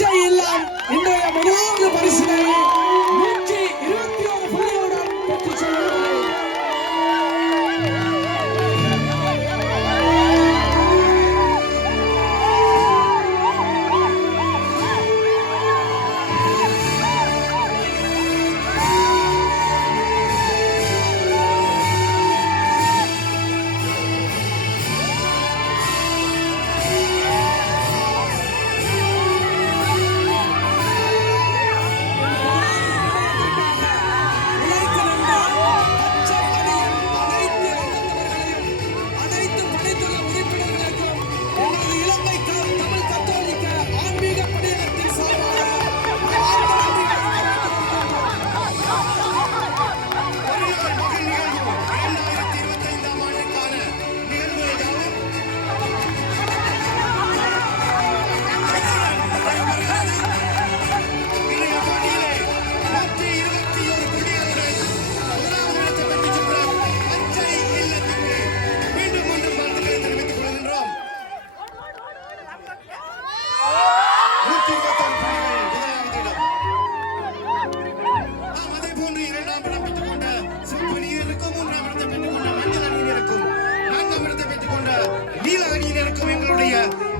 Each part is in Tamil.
பச்சை இல்லம் இன்றைய முதலாவது பரிசினை 121 புள்ளிகளுடன் பெற்றுச் செல்கிறது.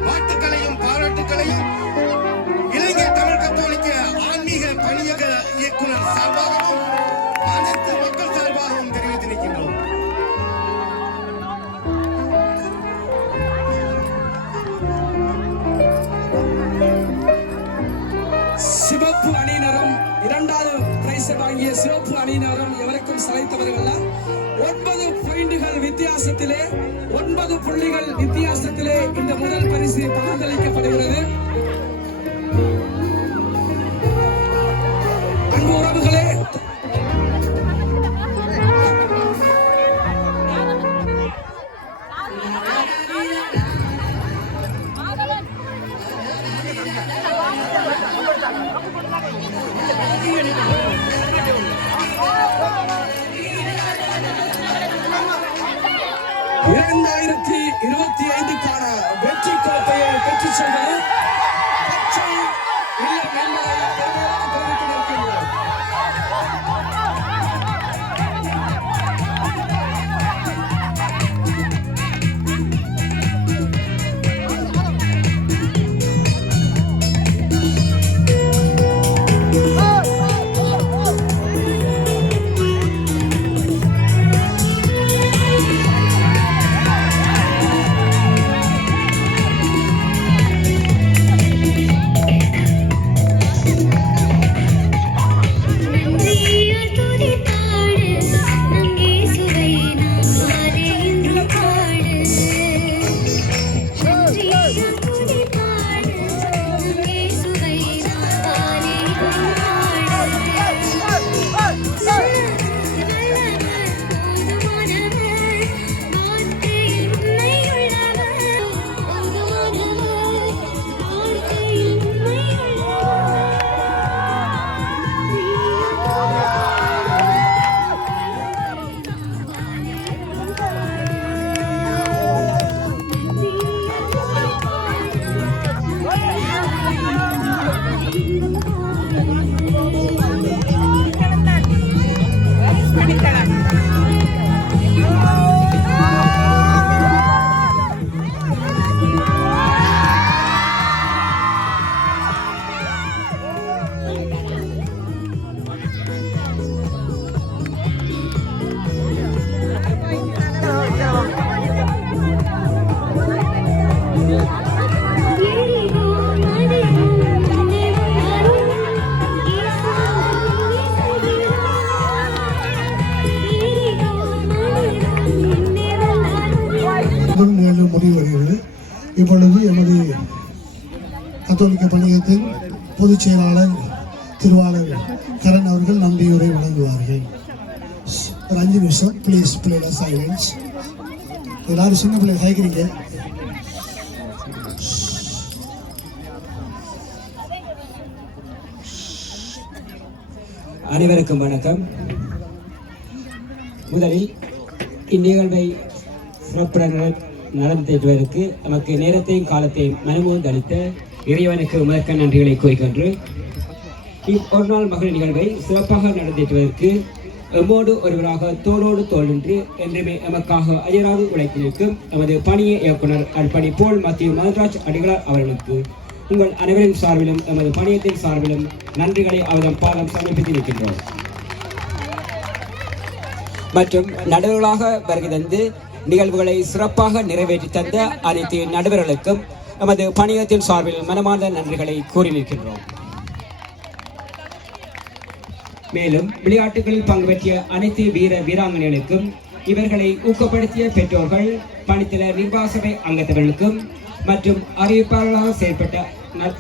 வாழ்த்துக்களையும் பாராட்டுகளையும் இளைஞர் தமிழ் கத்தோலிக்க ஆன்மீக பணியக இயக்குனர் சார்பாகவும் அனைத்து மக்கள் சார்பாகவும் தெரிவித்து நிற்கின்றோம். சிவப்பு அணியினரும் இரண்டாவது பிரைஸ் வாங்கிய சிவப்பு அணியினரும் எவருக்கும் சளைத்தவர்கள் 9 பாயிண்டுகள் வித்தியாசத்திலே 9 புள்ளிகள் வித்தியாசத்திலே இந்த முதல் பரிசு பகிர்ந்தளிக்கப்படுகிறது. அன்பு உறவுகளே, இரண்டாயிரத்தி 25க்கான வெற்றி கோப்பையை பெற்றுச் செல்வது பச்சை இல்லம் என்பதை பெருமையாக தெரிவித்து நிற்கின்றோம். முடிவடைகிறது. இப்பொழுது எமது கத்தோலிக்க பணியகத்தின் பொதுச் செயலாளர் திருவாளர் கரண் அவர்கள் நன்றியுரை வழங்குவார்கள். ஒரு 5 நிமிஷம் ப்ளீஸ் பிளே சைலன்ஸ். எல்லாரும் சின்ன பிள்ளை கேட்குறீங்க. அனைவருக்கும் வணக்கம். முதலில் இந்நிகழ்வை சிறப்புடன் நடந்தேற்றுவதற்கு நமக்கு நேரத்தையும் காலத்தையும் மனமோந்து அளித்த இறைவனுக்கு முதற்க நன்றிகளை கூறுகின்று ஒரு நாள் மகளிர் நிகழ்வை சிறப்பாக நடந்தேற்றுவதற்கு எம்மோடு ஒருவராக தோளோடு தோல் நின்று என்றுமே எமக்காக அயராது உழைத்திருக்கும் எமது பணிய இயக்குனர் அற்பணி போல் மத்திய மதுராஜ் அடிகளார் அவர்களுக்கு உங்கள் அனைவரின் சார்பிலும் எமது பணியத்தின் சார்பிலும் நன்றிகளை அவரிடம் பாதம் சமர்ப்பித்து நிற்கின்றோம். மற்றும் நடுவர்களாக வருகை தந்து நிகழ்வுகளை சிறப்பாக நிறைவேற்றி தந்த அனைத்து நடுவர்களுக்கும் எமது பணியத்தின் சார்பில் மனமார்ந்த நன்றிகளை கூறி நிற்கின்றோம். மேலும் விளையாட்டுகளில் பங்கு பெற்றிய அனைத்து வீராங்கனைகளுக்கும் இவர்களை ஊக்கப்படுத்திய பெற்றோர்கள், பணித்தள நிர்வாக சபை அங்கத்தவர்களுக்கும் மற்றும் அறிவிப்பாளர்களாக செயல்பட்ட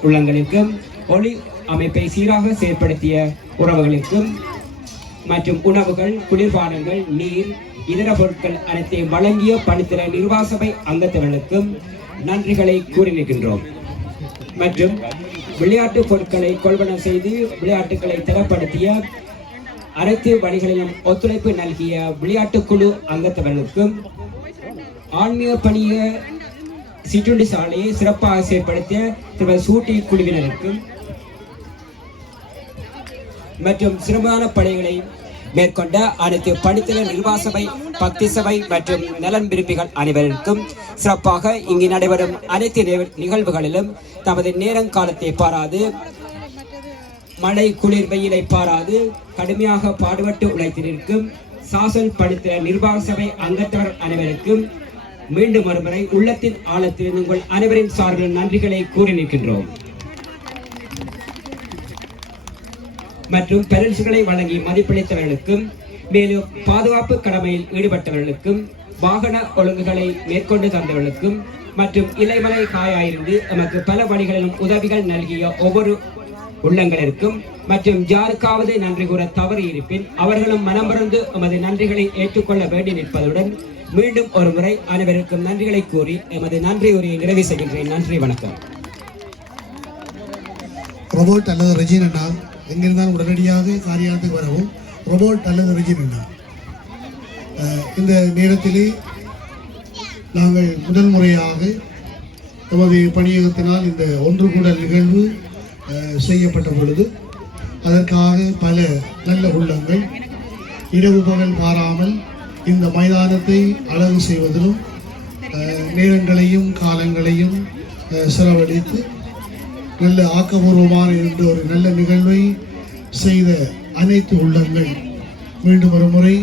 உள்ளங்களுக்கும், ஒளி அமைப்பை சீராக செயல்படுத்திய உறவுகளுக்கும் மற்றும் உணவுகள், குளிர்பானங்கள், நீர், இதர பொருட்கள் அனைத்தையும் வழங்கிய பணித்தள நிர்வாக சபை அங்கத்தவர்களுக்கும் நன்றிகளை கூறி நிற்கின்றோம். மற்றும் விளையாட்டு பொருட்களை கொள்வனம் செய்து விளையாட்டுகளை தரப்படுத்திய அனைத்து வழிகளிலும் ஒத்துழைப்பு நல்கிய விளையாட்டு குழு அங்கத்தவர்களுக்கும், ஆன்மீக பணிய சிற்றுண்டி சாலையை சிறப்பாக செயல்படுத்திய திருமதி சூட்டி குழுவினருக்கும் மற்றும் சிறப்பான பணிகளை மேற்கொண்ட அனைத்து பணித்தள நிர்வாக சபை, பக்தி சபை மற்றும் நலன் விரும்பிகள் அனைவருக்கும் சிறப்பாக இங்கு நடைபெறும் அனைத்து நிகழ்வுகளிலும் தமது நேரங்காலத்தை பாராது, மழை குளிர் வெயிலை பாராது கடுமையாக பாடுபட்டு உழைத்திருக்கும் சாசல் பணித்தள நிர்வாக சபை அங்கத்தவர் அனைவருக்கும் மீண்டும் ஒருமுறை உள்ளத்தின் ஆழத்தில் உங்கள் அனைவரின் சார்பில் நன்றிகளை கூறி நிற்கின்றோம். மற்றும் பரிசுகளை வழங்கி மதிப்பளித்தவர்களுக்கும், மேலும் பாதுகாப்பு கடமையில் ஈடுபட்டவர்களுக்கும், வாகன ஒழுங்குகளை மேற்கொண்டு தந்தவர்களுக்கும் மற்றும் இலைமலை காயாயிருந்து நமக்கு பல வழிகளிலும் உதவிகள் நல்கிய ஒவ்வொரு உள்ளங்களிற்கும் மற்றும் யாருக்காவது நன்றி கூற தவறு இருப்பின் அவர்களும் மனமறந்து எமது நன்றிகளை ஏற்றுக்கொள்ள வேண்டி நிற்பதுடன் மீண்டும் ஒரு முறை அனைவருக்கும் நன்றிகளை கூறி எமது நன்றி உரையை நிறைவு செய்கின்றேன். நன்றி, வணக்கம். ரோபோட் அல்லது ரெஜினா எங்கிருந்தாலும் உடனடியாக காரியாலயத்துக்கு வரவும். ரோபோட் அல்லது ரெஜினா இந்த நேரத்திலே நாங்கள் முதல் முறையாக நமது பணியகத்தினால் இந்த ஒன்று கூடல் நிகழ்வு செய்யப்பட்ட பொழுது அதற்காக பல நல்ல உள்ளங்கள் இரவு பகல் பாராமல் இந்த மைதானத்தை அழகு செய்வதிலும் நேரங்களையும் காலங்களையும் செலவழித்து நல்ல ஆக்கப்பூர்வமான என்ற ஒரு நல்ல நிகழ்வை செய்த அனைத்து உள்ளங்கள் மீண்டும் ஒரு முறை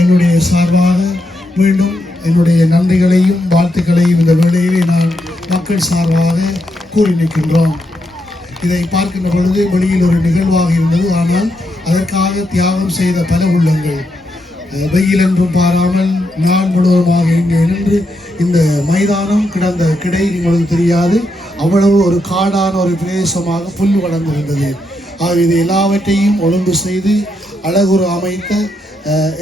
என்னுடைய சார்பாக மீண்டும் என்னுடைய நன்றிகளையும் வாழ்த்துக்களையும் இந்த வேளையிலே நான் மக்கள் சார்பாக கூறி நிற்கின்றோம். இதை பார்க்கின்ற பொழுது வெளியில் ஒரு நிகழ்வாக இருந்தது. ஆனால் அதற்காக தியாகம் செய்த பல உள்ளங்கள் வெயில் என்றும் பாராமல் நாள் முழுவதுமாக இங்கே நின்று இந்த மைதானம் கிடந்த கிடை உங்களுக்கு தெரியாது, அவ்வளவு ஒரு காடான ஒரு பிரதேசமாக புல் வளர்ந்திருந்தது. ஆக இது எல்லாவற்றையும் ஒழுங்கு செய்து அழகுறு அமைத்த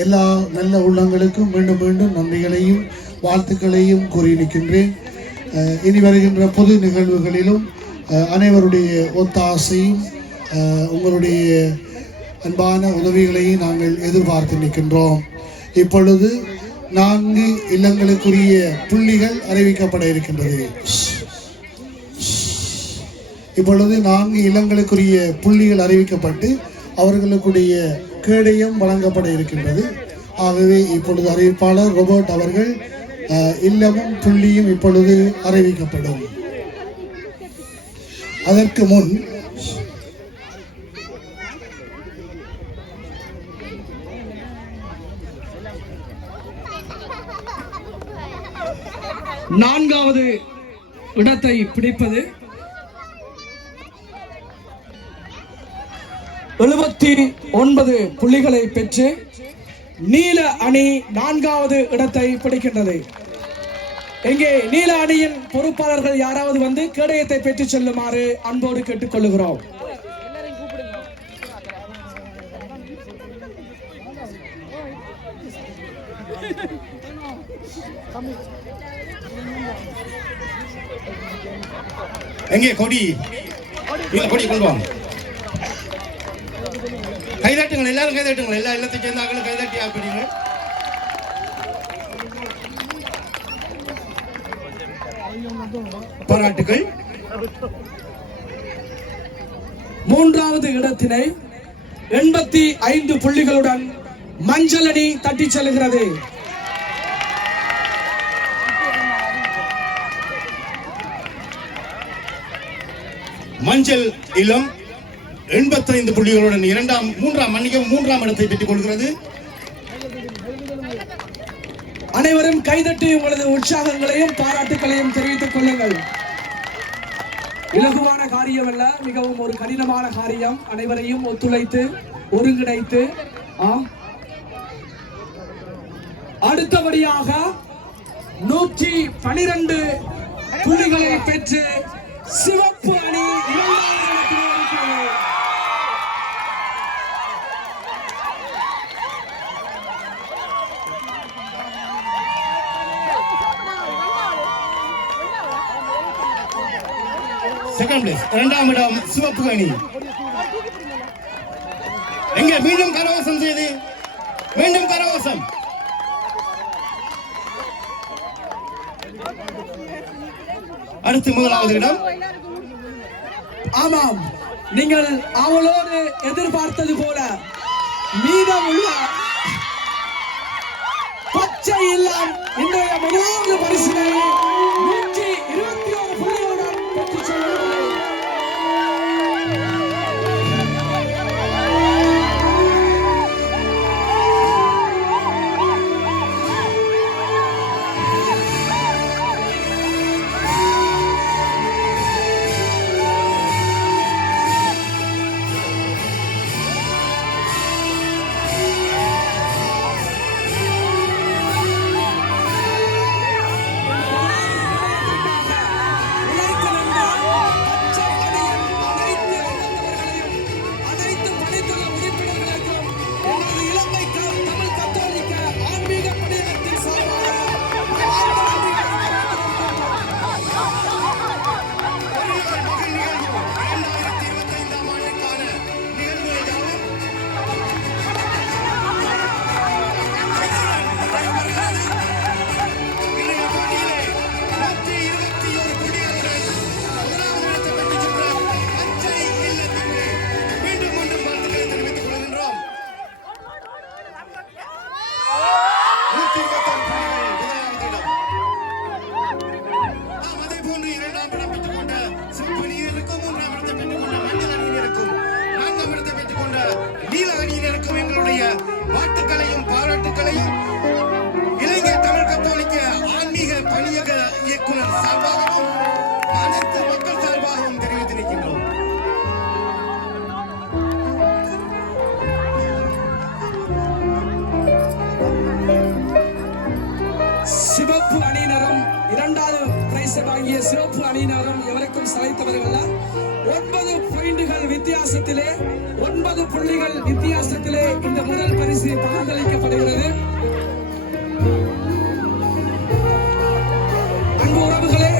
எல்லா நல்ல உள்ளங்களுக்கும் மீண்டும் மீண்டும் நன்றிகளையும் வாழ்த்துக்களையும் கூறி நிற்கின்றேன். இனி வருகின்ற பொது நிகழ்வுகளிலும் அனைவருடைய ஒத்தாசையும் உங்களுடைய அன்பான உதவிகளையும் நாங்கள் எதிர்பார்த்து நிற்கின்றோம். இப்பொழுது 4 இல்லங்களுக்குரிய புள்ளிகள் அறிவிக்கப்பட இருக்கின்றது. இப்பொழுது 4 இல்லங்களுக்குரிய புள்ளிகள் அறிவிக்கப்பட்டு அவர்களுக்குடைய கேடயம் வழங்கப்பட இருக்கின்றது. ஆகவே இப்பொழுது அறிவிப்பாளர் ரோபோட் அவர்கள் இல்லமும் புள்ளியும் இப்பொழுது அறிவிக்கப்படும். அதற்கு முன் நான்காவது இடத்தை பிடிப்பது 79 புள்ளிகளை பெற்று நீல அணி 4வது இடத்தை பிடிக்கின்றது. இங்கே நீல அணியின் பொறுப்பாளர்கள் யாராவது வந்து கேடயத்தை பெற்று செல்லுமாறு அன்போடு கேட்டுக்கொள்ளுகிறோம். எங்கே கொடி? கொடி கொண்டு வாங்க. கைதட்டுங்கள், எல்லாரும் கைதட்டுங்கள். எல்லா இல்லத்தை சேர்ந்தாங்களும் கைதட்டி ஆப்பிடுங்க. பாராட்டுகள். மூன்றாவது இடத்தினை 85 புள்ளிகளுடன் மஞ்சள் அணி தட்டிச் செல்கிறது. மஞ்சள் இளம் 85 புள்ளிகளுடன் மூன்றாம் இடத்தை பெற்றுக் கொள்கிறது. அனைவரும் கைதட்டி உங்களது உற்சாகங்களையும் பாராட்டுகளையும் தெரிவித்துக் கொள்ளுங்கள். இலகுவான காரியம் அல்ல, மிகவும் ஒரு கடினமான காரியம். அனைவரையும் ஒத்துழைத்து ஒருங்கிணைத்து அடுத்தபடியாக 112 புள்ளிகளை பெற்று சிவப்பு அணி 2வது இடத்தில் இருக்கிறது. செகண்ட் பிளேஸ் 2ஆம் இடம் சிவப்பு அணி. எங்கே மீண்டும் கரகோஷம் செய்து மீண்டும் கரகோஷம். அடுத்து 1வது இடம். ஆமாம், நீங்கள் அவளோடு எதிர்பார்த்தது போல மீதமுள்ள பச்சை இல்லம் இன்றைய 1வது பரிசினை 121 புள்ளிகளுடன் பெற்றுச் செல்கிறது. வாழ்த்துக்களையும் பாராட்டுகளையும் இலங்கை தமிழ் கத்தோலிக்க ஆன்மீக பணியக இயக்குனர் சார்பாகவும் அனைத்து மக்கள் சார்பாகவும் தெரிவித்திருக்கின்றோம். சிவப்பு அணியினரும் 2வது பிரைஸ் வாங்கிய சிவப்பு அணியினரும் எவருக்கும் சளைத்தவர்கள் 9 பாயிண்டுகள் வித்தியாசத்திலே 9 புள்ளிகள் வித்தியாசத்திலே இந்த முதல் பரிசு பகிர்ந்தளிக்கப்படுகிறது. அன்பு உறவுகளே,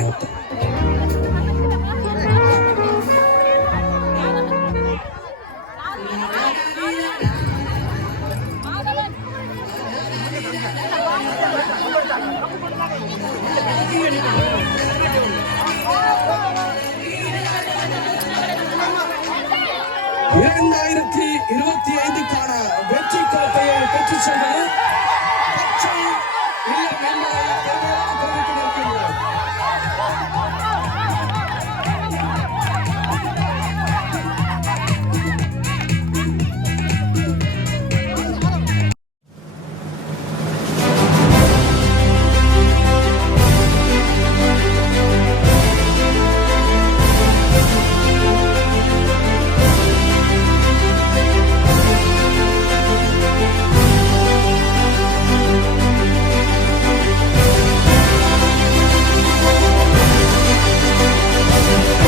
இரண்டாயிரத்தி 25க்கான வெற்றி கோப்பையை பெற்றுச் செல்வது பச்சை இல்லம் என்பதை